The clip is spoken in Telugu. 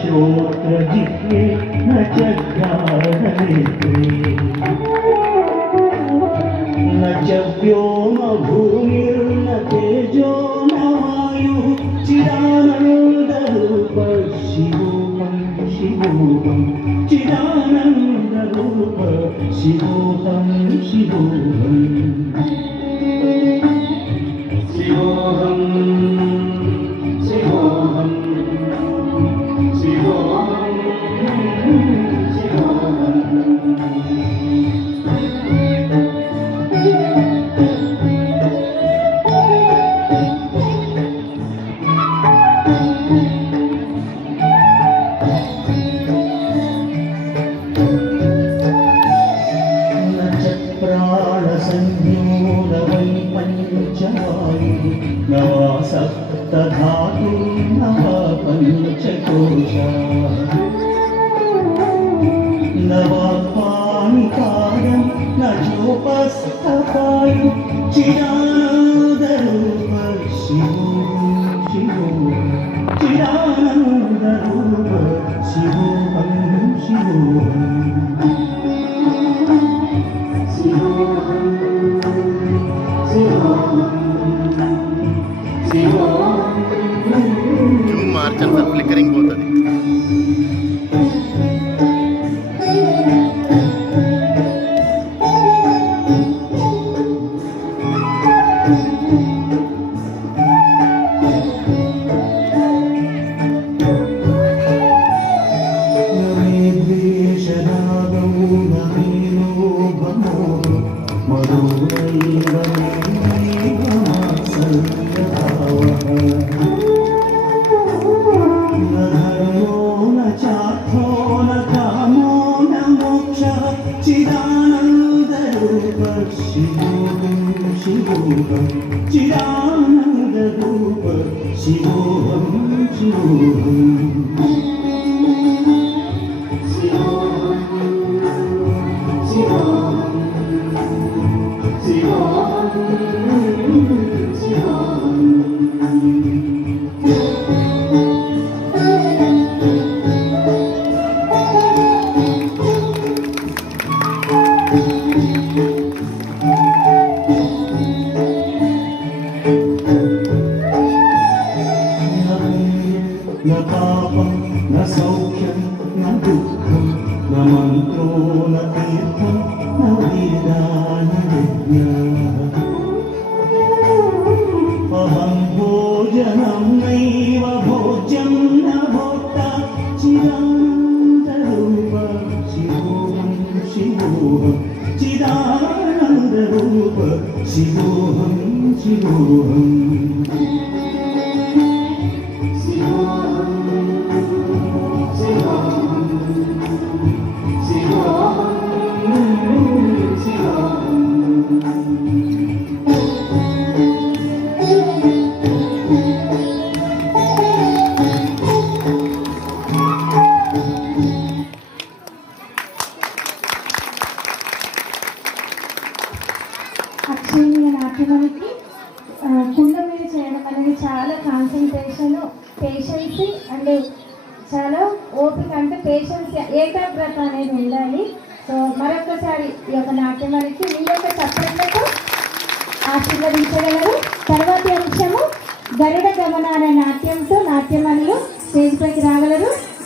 श्रोत्रजिह्वे न चक्रारनेत्रे न च व्योमभूमिर्न तेजो न वायुः चिदानन्दरूप शिवोऽहं शिवोऽहं चिदानन्दरूप शिवोऽहं शिवोऽहं सप्तधातु नव पंचकोशाः नवापाणिपादं न चोपस्थपायु चिदानन्दरूप शिवोऽहं शिवोऽहं चिदानन्दरूप शिवोऽहं शिवोऽहं మార్చండి సార్, ఫ్లిక్కరింగ్ పోతుంది. चिदानन्दरूप शिवोऽहं शिवोऽहं चिदानन्दरूप शिवोऽहं शिवोऽहं न पापं न सौख्यं न दुःखं न मन्त्रो न तीर्थं न वेदानयज्ञः अहं भोजनं नैव भोज्यं न भोक्ता चिदानन्दरूप शिवोऽहं शिवोऽहं चिदानन्दरूप शिवोऽहं शिवोऽहं అక్షయనీయ నాట్యమనికి కుండ మీద చేయడం అనేది చాలా కాన్సన్ట్రేషన్, పేషెన్స్ అండ్ చాలా ఓపిక, అంటే పేషెన్స్, ఏకాగ్రత అనేది ఉండాలి. సో మరొకసారి ఈ యొక్క నాట్యమనికి మీ యొక్క చప్పట్లతో ఆశీర్వదించగలరు. తర్వాతి అంశము గరుడ గమనాల నాట్యంతో నాట్యమనులు స్టేజ్ పైకి రాగలరు.